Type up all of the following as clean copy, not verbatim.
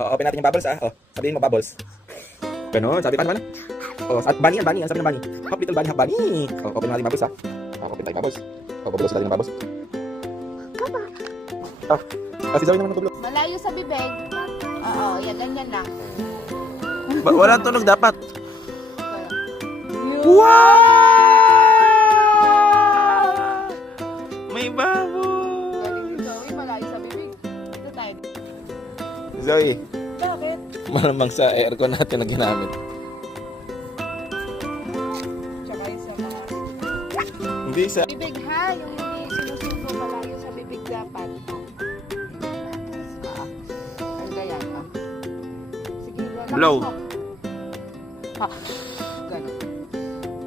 Open natin yung bubbles oh. Sabihin mo bubbles. Ganon, sabi paano? Bunny yan, bunny. Ang sabi ng bunny. Hop little bunny, hop bunny. Open natin yung bubbles open tayo bubbles. Bubbles natin yung bubbles. Si Zoe naman nagbublok. Malayo sa bibig. Oo, yan, ganyan lang. Wala tunog dapat. Wow! May baboy. Galing ni Zoe, malayo sa bibig. Ito tayo. Zoe, Bakit? malamang sa aircon natin na ginamit. Tsaka yung sa mga... Hindi sa... Bibig ha, yung hindi sinusubo malayo sa bibig dapat. Ang ganyan, Sige, lalaki Blow. mo. Ganon.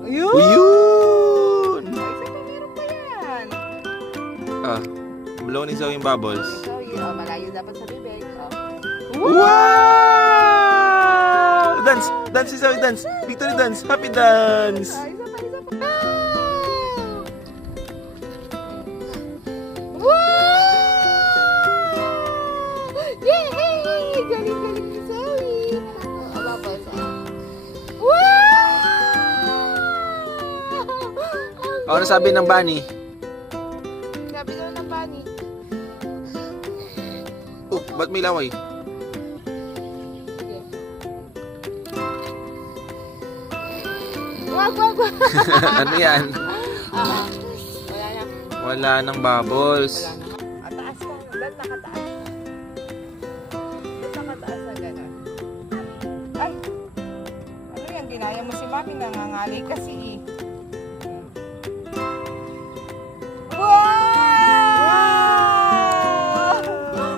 Ayun! Uyun! Ay, isa pa, meron pa yan. Blow ni Zoe yung bubbles. Zoe, malayo dapat sa bibig. Wow! Dance! Dance si Zoe, dance! Victory dance! Happy dance! Isa pa, isa pa. Wow! Yay! Galing ni Zoe. Bubbles, Wow! Ano sabi ng bunny? Sabi daw ng bunny. Ba't may laway? Wag! Ano yan? Wala na. Wala nang bubbles. Wala na. Taas ka. Ba't nakataas? Ba't nakataas na gano'n? Ay! Ano yan? Ginaya mo si Mami. Nangangalay kasi eh. Wow!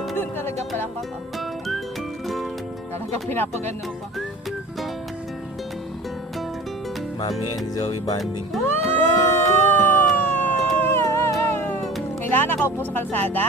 Doon talaga pala pa. Talaga pinapagano pa. Mommy and Zoe bonding. Kailangan nakaupo sa kalsada?